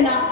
না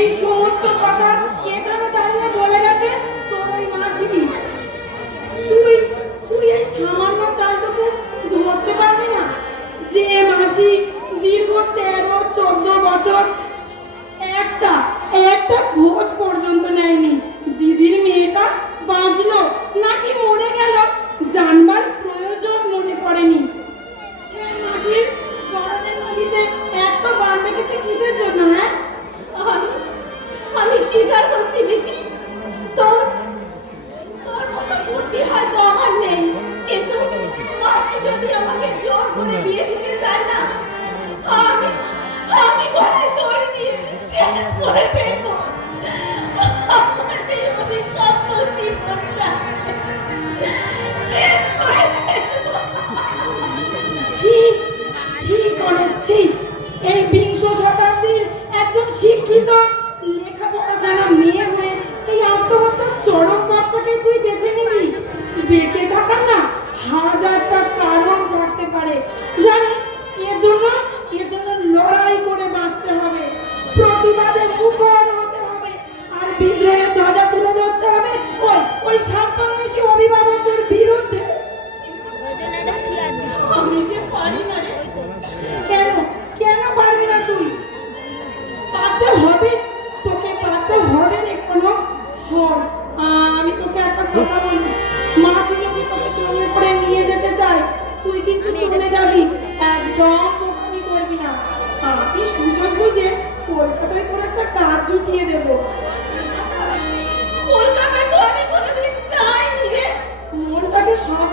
এই সমস্ত কথা কে ইয়ে Thank you.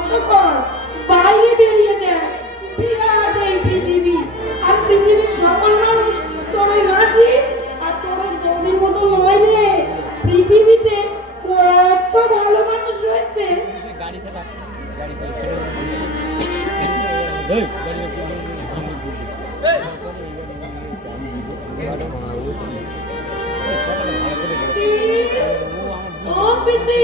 স্বার্থপর বাইরে বেরিয়ে দেয় বিরাট পৃথিবী আর পৃথিবীর সকল মানুষ তোর ওই হাসি আর তোর ওই মতো নয় রে পৃথিবীতে কত ভালো মানুষ রয়েছে ও প্রীতি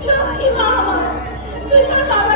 不要踢妈妈，对爸爸。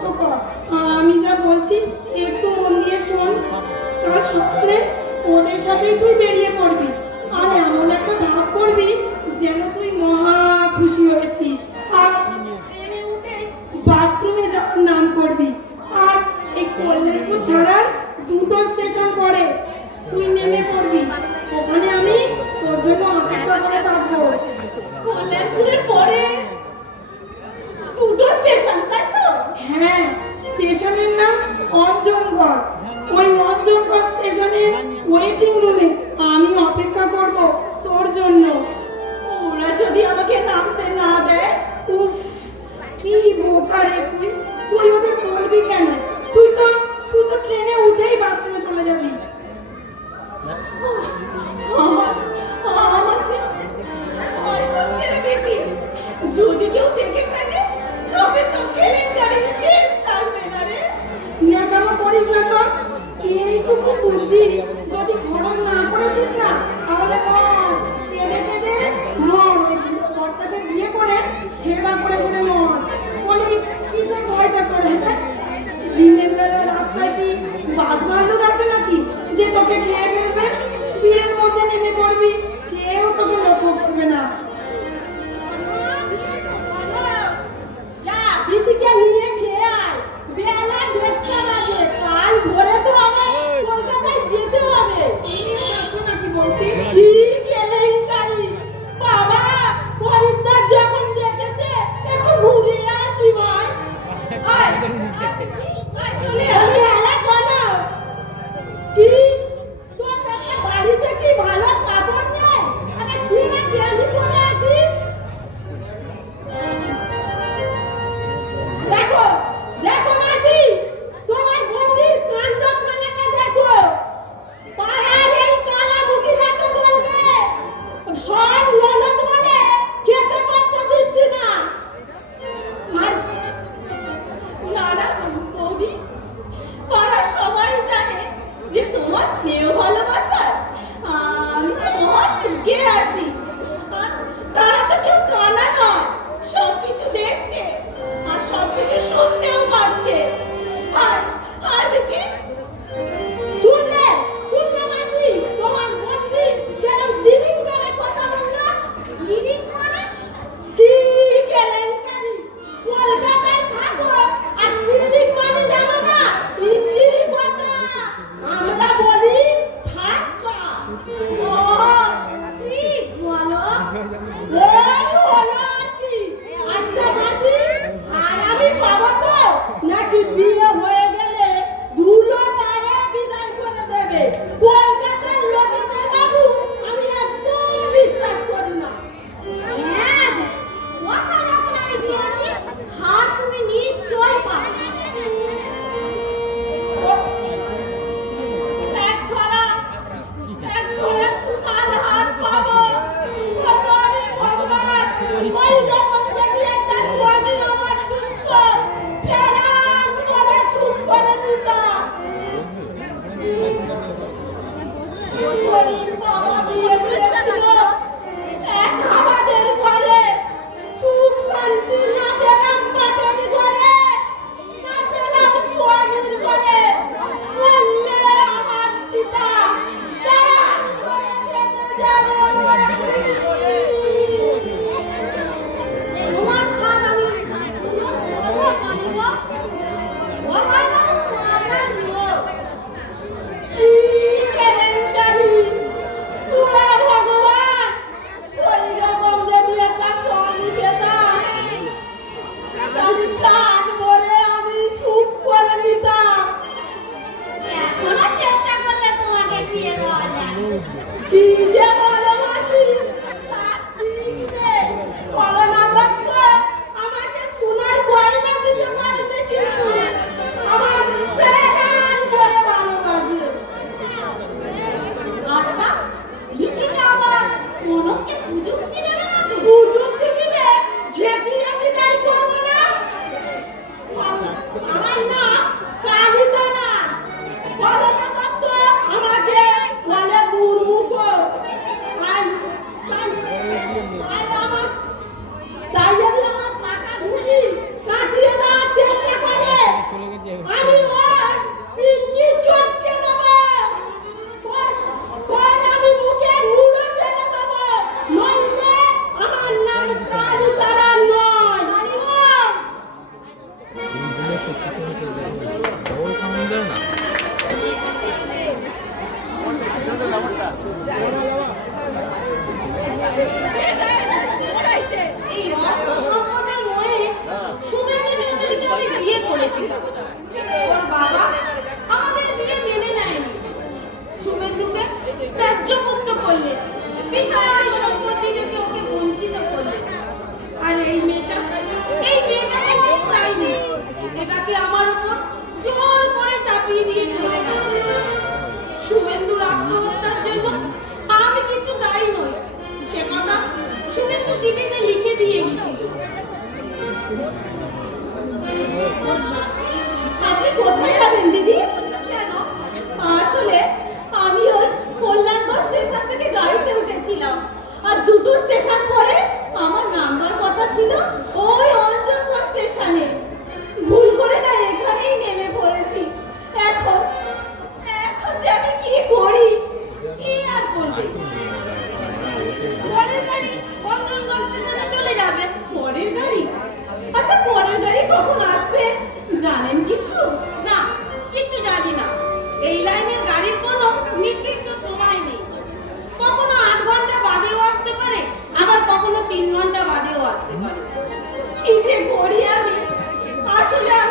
শক্ত কর আমি যা বলছি, একটু মন দিয়ে শোন। কাল সকালে ওদের সাথেই তুই বেরিয়ে পড়বি। আর এমন একটা ভাব করবি যেন তুই মহা খুশি হয়েছিস। আর ট্রেনে বাথরুমে যাওয়ার নাম করবি। আর এই কল্যাণপুর ছাড়ার দুটো স্টেশন পড়ে। তুই নেমে পড়বি। ওখানে আমি তোর জন্য অপেক্ষা করে থাকব। কল্যাণপুরের পরে দুটো স্টেশন হ্যাঁ স্টেশনের নাম অঞ্জনগড়। ওই অঞ্জনগড় স্টেশনের ওয়েটিং রুমে আমি অপেক্ষা করব তোর জন্য। ওরা যদি আমাকে নামতে না দেয়, উফ, কি বোকা রে তুই। তুই ওদের বলবি কেন? তুই তো তুই তো ট্রেনে উঠেই বাথরুমে চলে যাবি। যদি কেউ দেখে ফেলে তবে তো কেলেঙ্কারির শেষ থাকবে না রে করিস না তো এইটুকু বুদ্ধি। দিয়ে গেছিল আসতে পারি আমি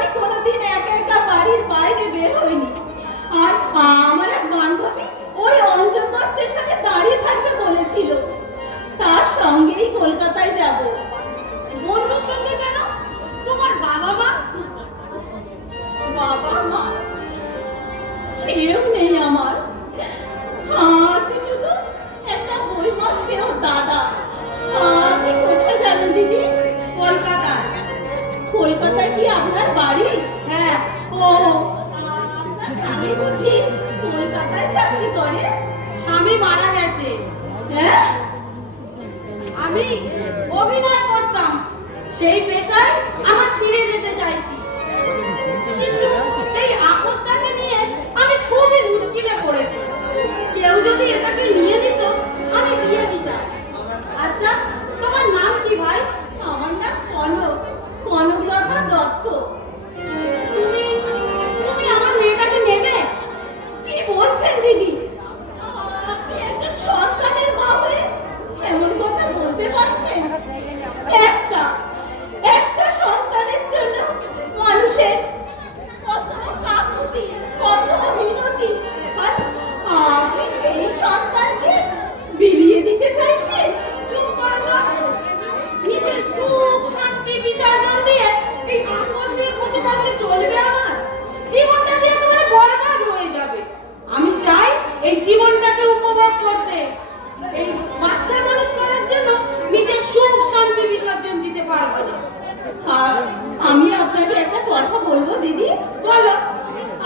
আপনাকে একটা কথা বলব দিদি? বলো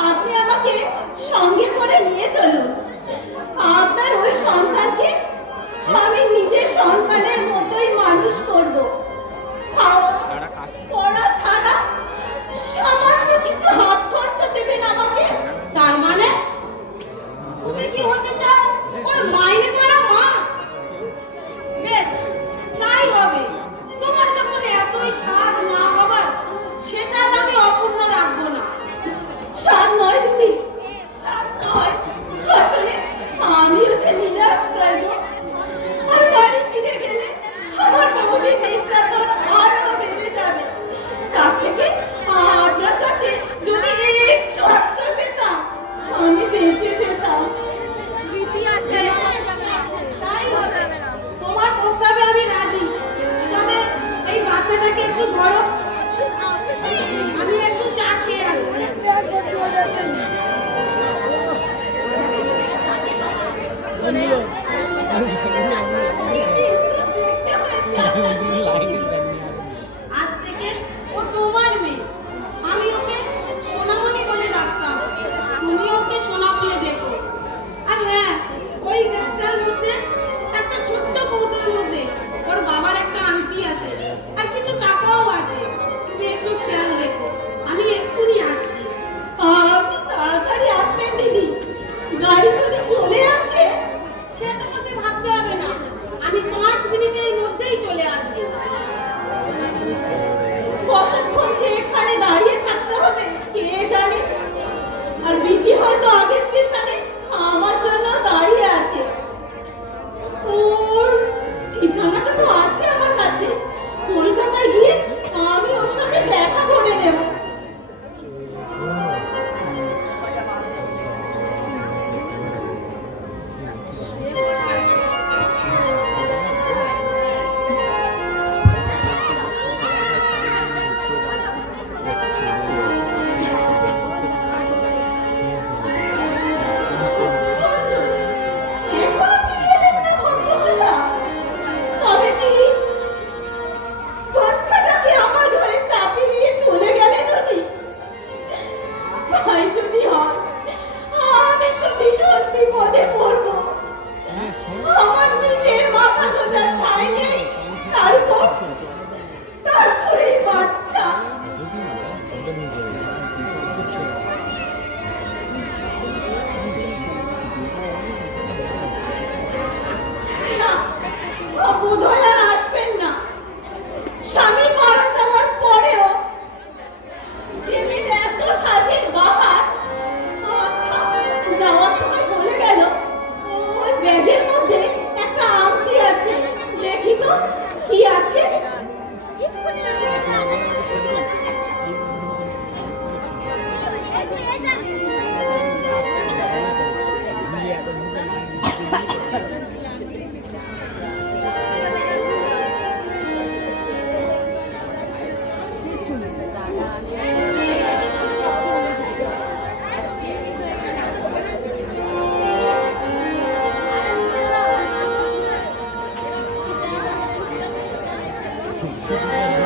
আপনি আমাকে সঙ্গে করে নিয়ে চলুন। সুযোগ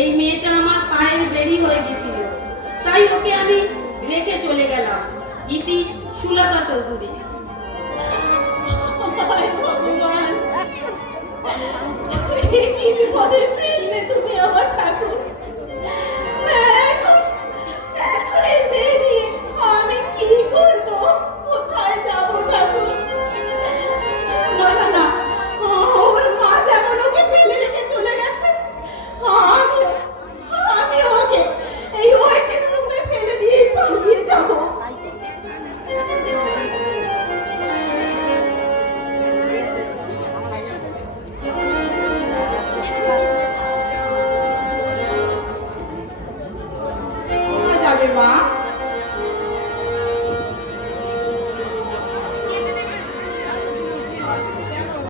এই মেয়েটা আমার পায়ের বেরি হয়ে গেছিল। তাই ওকে আমি রেখে চলে গেলাম। ইতি সুলতা চৌধুরী। ভগবান। কি বিপদে